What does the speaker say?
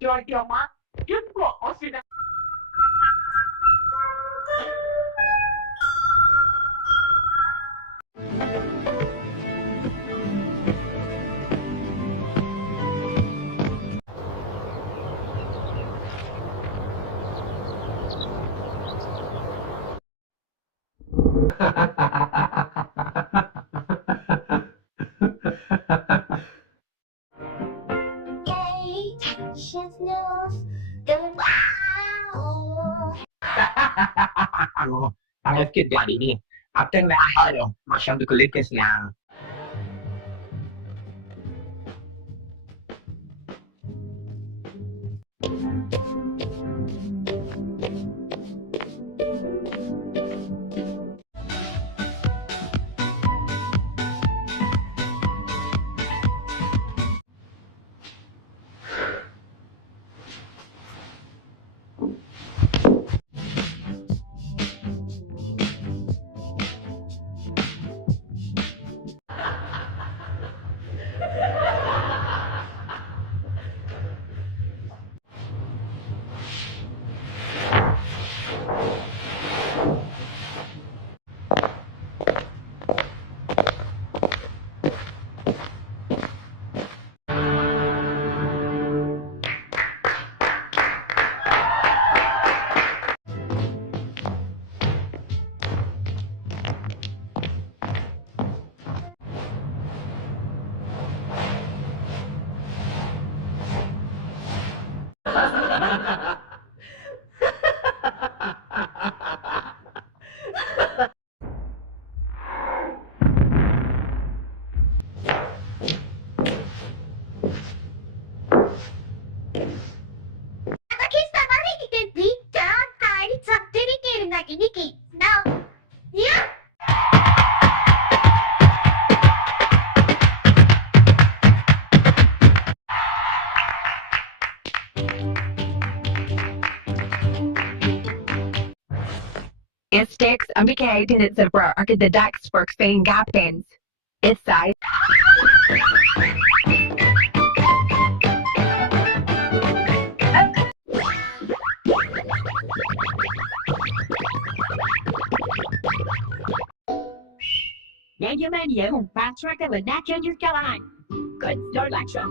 chơi tiêu mát kết quả oxy. Ayo kita hari ini. Apa yang ada? Macam tu kulikasnya. It sticks umbicated in its bark at the ducks for Spain gapins. Its size. Nhanh như men dễ một phát track of a natural như cao anh. Good start lecture.